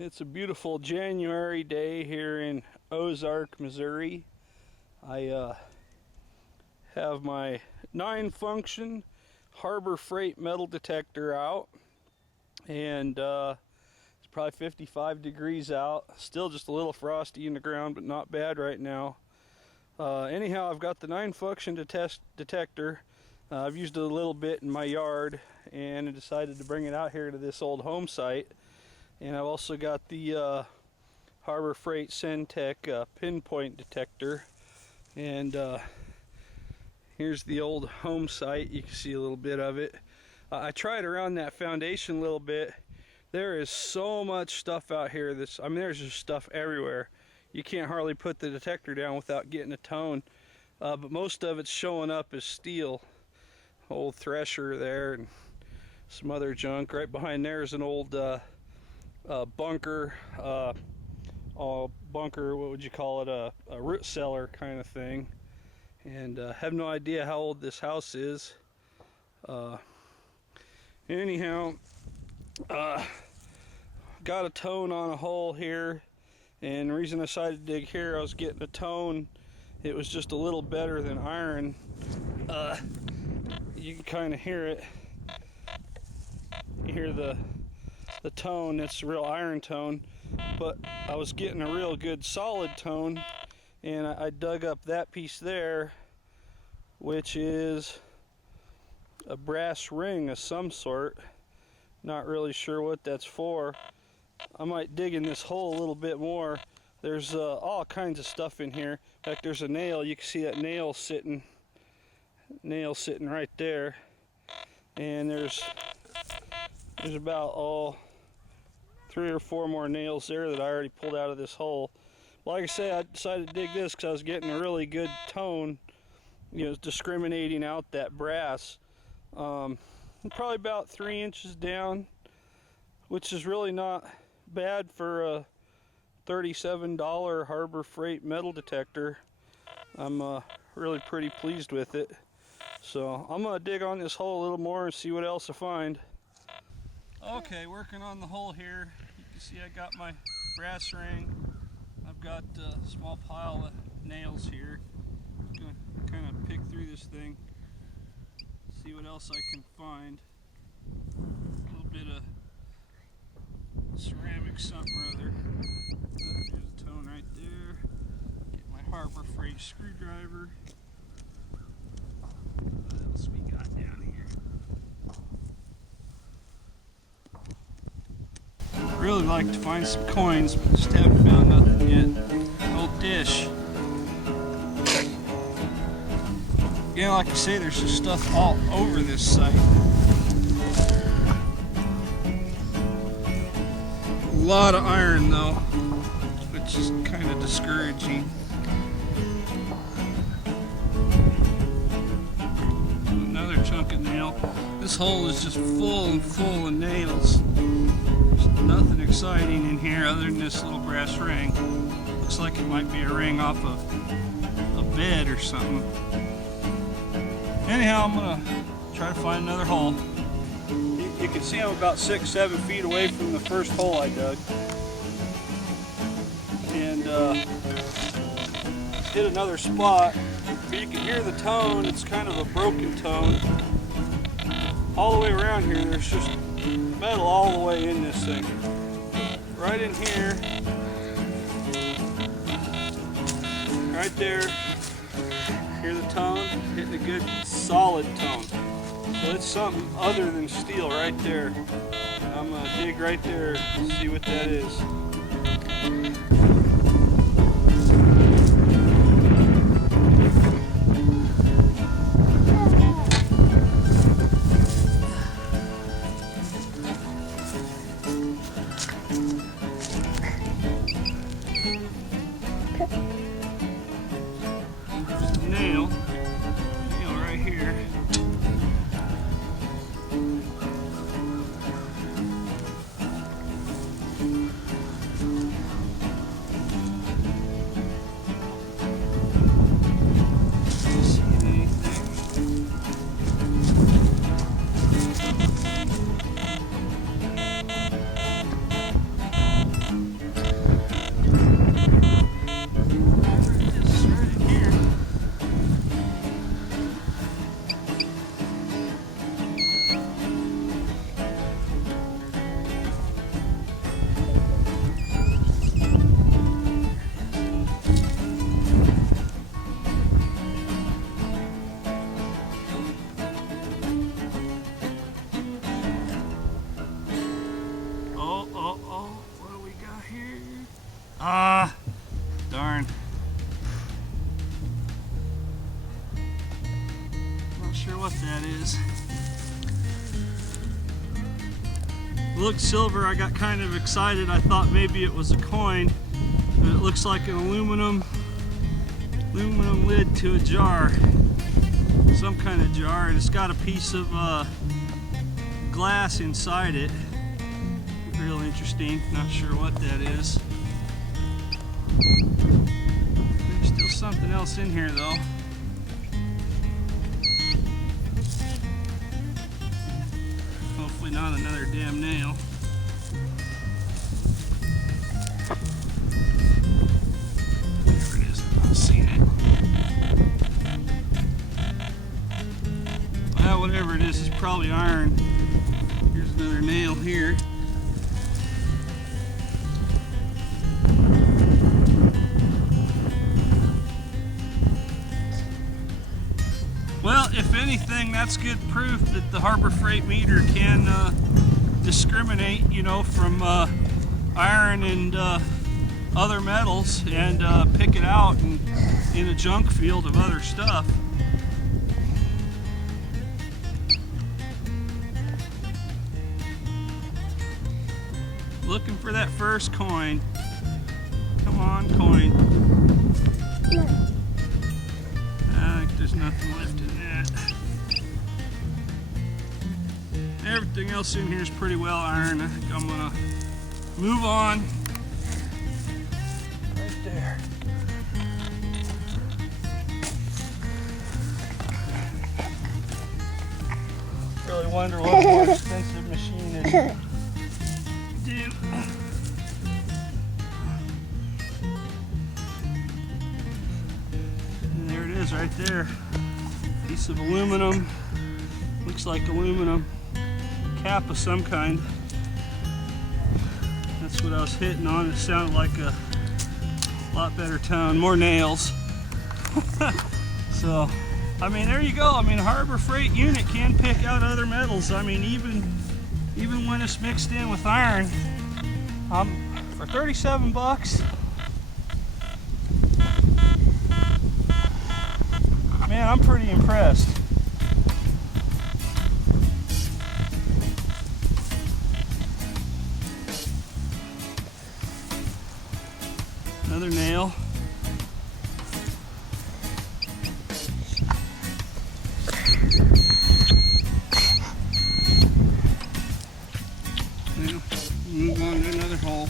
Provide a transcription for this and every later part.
It's a beautiful January day here in Ozark, Missouri. I have my 9-function Harbor Freight metal detector out, and it's probably 55 degrees out. Still just a little frosty in the ground, but not bad right now. Anyhow, I've got the 9-function detector. I've used it a little bit in my yard, and I decided to bring it out here to this old home site. And I've also got the Harbor Freight Cen-Tech Pinpoint detector. And here's the old home site. You can see a little bit of it. I tried around that foundation a little bit. There is so much stuff out here. There's just stuff everywhere. You can't hardly put the detector down without getting a tone. But most of it's showing up as steel. Old thresher there and some other junk. Right behind there is an old bunker, what would you call it, a root cellar kind of thing. And have no idea how old this house is. Anyhow, got a tone on a hole here, and the reason I decided to dig here, I was getting a tone. It was just a little better than iron. You can kind of hear it. You hear the tone. It's a real iron tone, but I was getting a real good solid tone, and I dug up that piece there, which is a brass ring of some sort. Not really sure what that's for. I might dig in this hole a little bit more. There's all kinds of stuff in here. In fact, there's a nail. You can see that nail sitting right there, and there's about 3 or 4 more nails there that I already pulled out of this hole. Like I say, I decided to dig this because I was getting a really good tone, discriminating out that brass. Probably about 3 inches down, which is really not bad for a $37 Harbor Freight metal detector. I'm really pretty pleased with it. So I'm going to dig on this hole a little more and see what else I find. Okay, working on the hole here. You can see I got my brass ring. I've got a small pile of nails here. I'm going to kind of pick through this thing, see what else I can find. A little bit of ceramic something or other. There's a tone right there. Get my Harbor Freight screwdriver. What else we got down here? Really like to find some coins, but just haven't found nothing yet. Old dish. Again, like I say, there's just stuff all over this site. A lot of iron though, which is kind of discouraging. Another chunk of nail. This hole is just full of nails. Nothing exciting in here other than this little brass ring. Looks like it might be a ring off of a bed or something. Anyhow, I'm gonna try to find another hole. You can see I'm about 6-7 feet away from the first hole I dug. And hit another spot. You can hear the tone. It's kind of a broken tone. All the way around here, there's just metal all the way in this thing. Right in here, right there, hear the tone, hitting a good solid tone. So it's something other than steel right there. I'm gonna dig right there and see what that is. Nail right here. iron. Not sure what that is. It looked silver. I got kind of excited. I thought maybe it was a coin, but it looks like an aluminum lid to a jar, some kind of jar, and it's got a piece of glass inside it. Real interesting. Not sure what that is. There's still something else in here though. Hopefully not another damn nail. There it is. I've not seen it. Well, whatever it is, it's probably iron. Here's another nail here. Well, if anything, that's good proof that the Harbor Freight meter can discriminate, you know, from iron and other metals and pick it out in a junk field of other stuff. Looking for that first coin. Come on, coin. I think there's nothing left in that. Everything else in here is pretty well iron. I think I'm gonna move on. Right there. Really wonder what a more expensive machine is. Do. And there it is right there. Piece of aluminum. Looks like aluminum. Cap of some kind. That's what I was hitting on. It sounded like a lot better tone. More nails. So, I mean, there you go. I mean, a Harbor Freight unit can pick out other metals. I mean, even when it's mixed in with iron. For 37 bucks. Man, I'm pretty impressed. Another nail. Now, move on to another hole.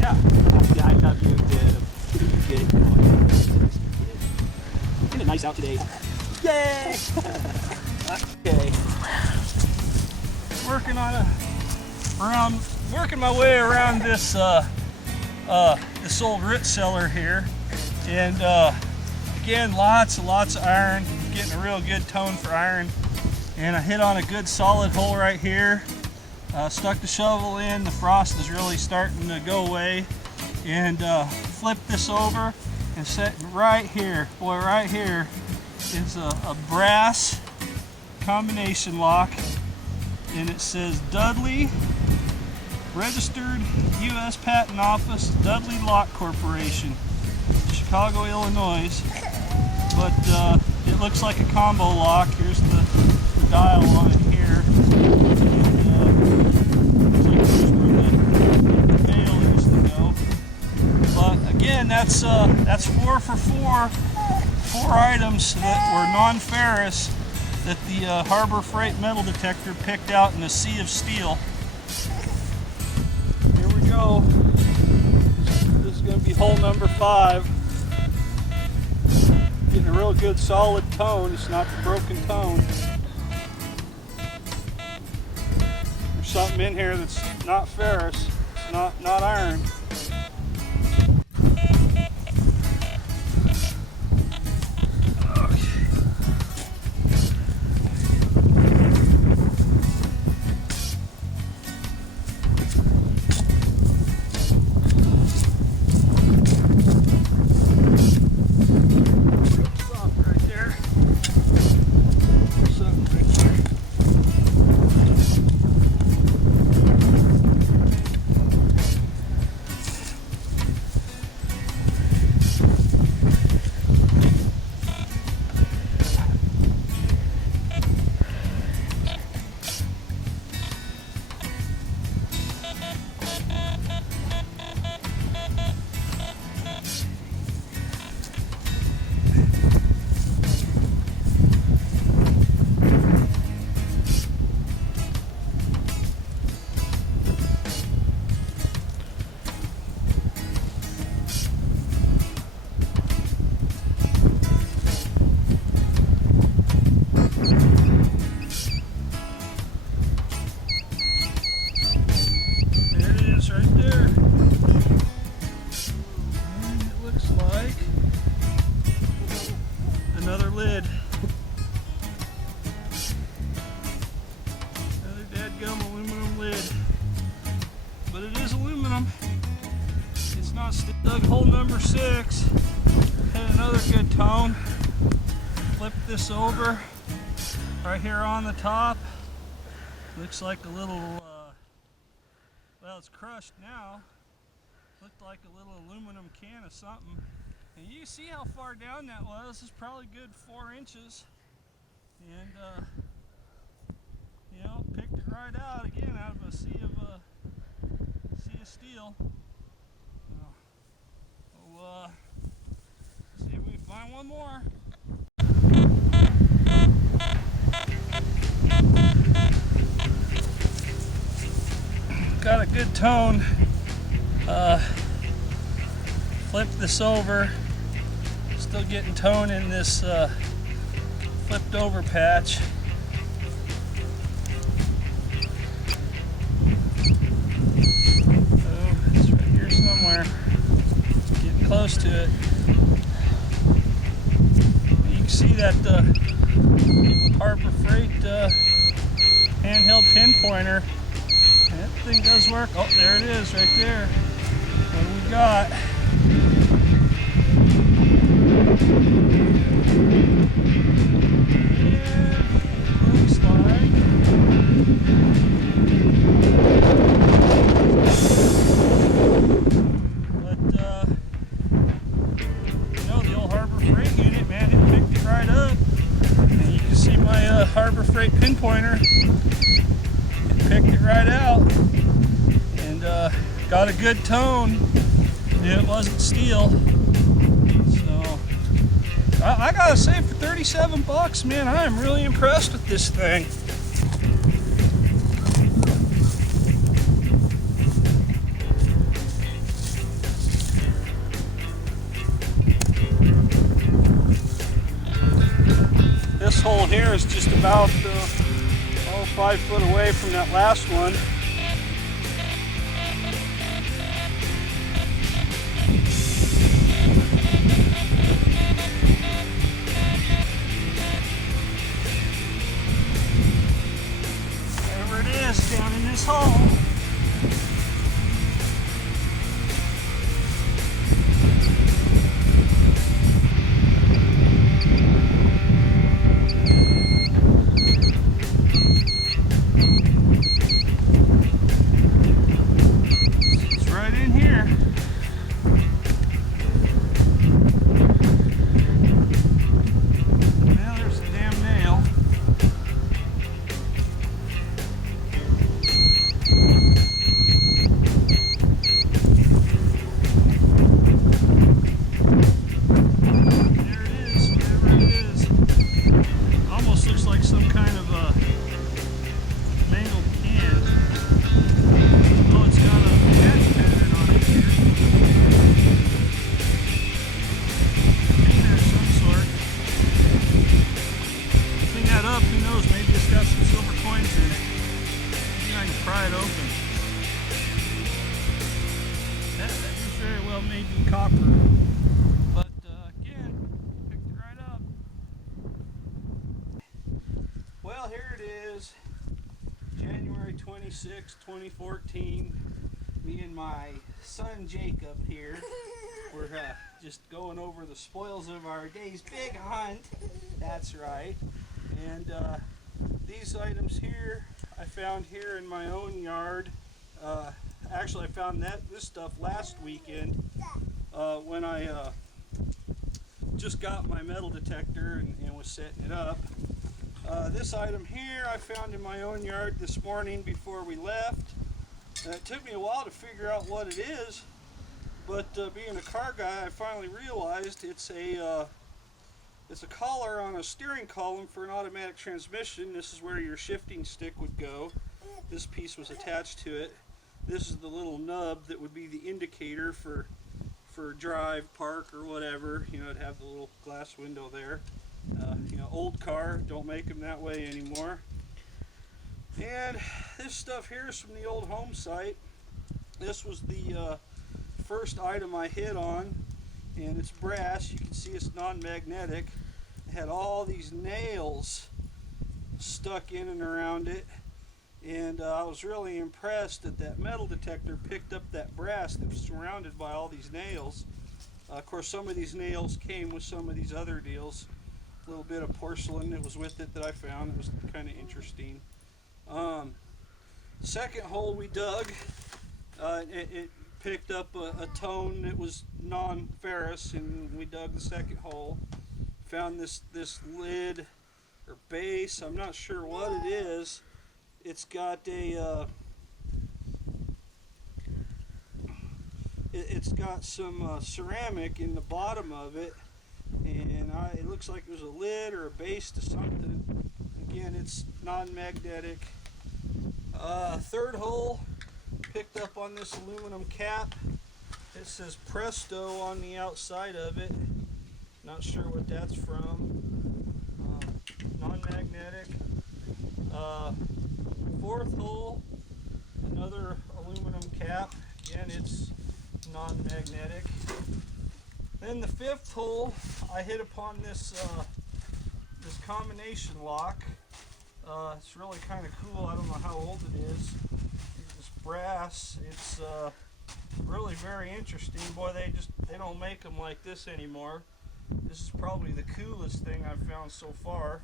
Yeah, I love you, good. Isn't it nice out today? Yay! Okay. Working my way around this this old root cellar here, and again, lots of iron. Getting a real good tone for iron, and I hit on a good solid hole right here. Stuck the shovel in. The frost is really starting to go away, and flip this over and set right here. Boy, right here is a brass combination lock, and it says Dudley, registered U.S. Patent Office, Dudley Lock Corporation, Chicago, Illinois. But it looks like a combo lock. Here's the dial on it here. But again, that's 4 for 4 items that were non-ferrous that the Harbor Freight metal detector picked out in a sea of steel. Here we go. This is going to be hole number 5. Getting a real good solid tone. It's not the broken tone. There's something in here that's not ferrous. It's not iron. looks like another lid. Another dadgum aluminum lid. But it is aluminum. It's not steel. Dug hole number 6. Had another good tone. Flip this over. Right here on the top. Looks like a little, well, it's crushed now. Looked like a little aluminum can of something. And you see how far down that was. It's probably good 4 inches. And, you know, picked it right out again out of a sea of steel. We'll see if we can find one more. Got a good tone. Flip this over. Still getting tone in this flipped over patch. Oh, it's right here somewhere. Getting close to it. You can see that Harbor Freight handheld pinpointer. That thing does work. Oh, there it is, right there. What do we got? Yeah, looks like. But, you know, the old Harbor Freight unit, man, it picked it right up. And you can see my Harbor Freight pinpointer. Picked it right out and got a good tone. It wasn't steel. So I gotta say, for 37 bucks, man, I am really impressed with this thing. This hole here is just about 5 foot away from that last one. Whatever it is down in this hole. Pry it open. That is very well made in copper. But again, picked it right up. Well, here it is. January 26, 2014. Me and my son Jacob here. We're just going over the spoils of our day's big hunt. That's right. And these items here I found here in my own yard. Actually, I found this stuff last weekend when I just got my metal detector and was setting it up. This item here I found in my own yard this morning before we left. It took me a while to figure out what it is, but being a car guy, I finally realized it's a collar on a steering column for an automatic transmission. This is where your shifting stick would go. This piece was attached to it. This is the little nub that would be the indicator for drive, park, or whatever. You know, it'd have the little glass window there. You know, old car, don't make them that way anymore. And this stuff here is from the old home site. This was the first item I hit on. and it's brass. You can see it's non-magnetic. It had all these nails stuck in and around it, and I was really impressed that that metal detector picked up that brass that was surrounded by all these nails. Of course, some of these nails came with some of these other deals. A little bit of porcelain that was with it that I found. It was kind of interesting. Second hole we dug, it picked up a tone that was non-ferrous, and we dug the second hole. Found this lid or base. I'm not sure what it is. It's got a it's got some ceramic in the bottom of it, and it looks like it was a lid or a base to something. Again, it's non-magnetic. Third hole, picked up on this aluminum cap. It says Presto on the outside of it. Not sure what that's from. Non-magnetic. Fourth hole, another aluminum cap. Again, it's non-magnetic. Then the fifth hole, I hit upon this this combination lock. It's really kind of cool. I don't know how old it is. It's brass. It's really very interesting. Boy, they don't make them like this anymore. This is probably the coolest thing I've found so far.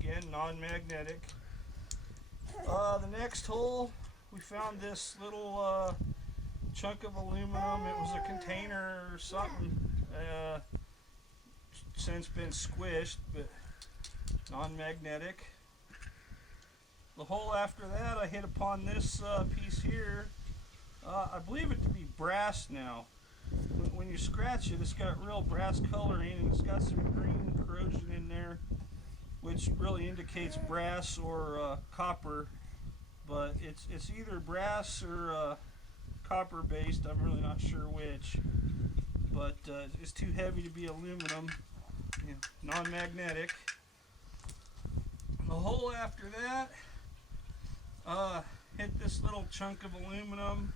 Again, non-magnetic. The next hole, we found this little chunk of aluminum. It was a container or something. Since been squished, but non-magnetic. The hole after that, I hit upon this piece here. I believe it to be brass now. When you scratch it, it's got real brass coloring, and it's got some green corrosion in there, which really indicates brass or copper. But it's either brass or copper based. I'm really not sure which. But it's too heavy to be aluminum. Non-magnetic. The hole after that, hit this little chunk of aluminum.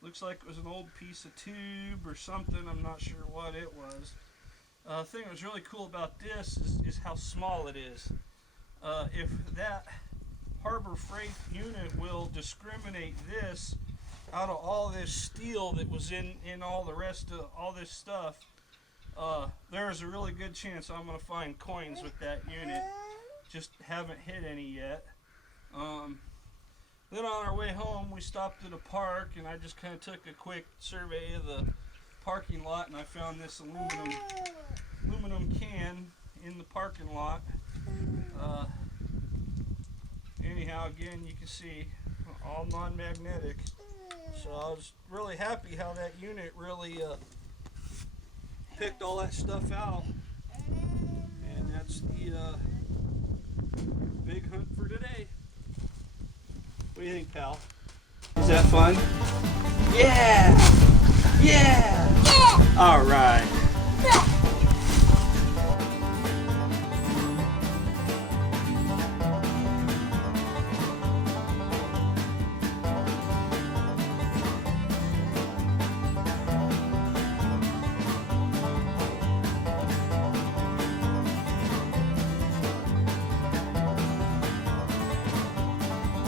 Looks like it was an old piece of tube or something. I'm not sure what it was. The thing that was really cool about this is how small it is. If that Harbor Freight unit will discriminate this out of all this steel that was in all the rest of all this stuff, there's a really good chance I'm going to find coins with that unit. Just haven't hit any yet. Then on our way home, we stopped at a park, and I just kind of took a quick survey of the parking lot, and I found this aluminum can in the parking lot. Anyhow, again, you can see all non-magnetic. So I was really happy how that unit really picked all that stuff out. And that's the big hunt for today. What do you think, pal? Is that fun? Yeah! Yeah! Yeah! All right.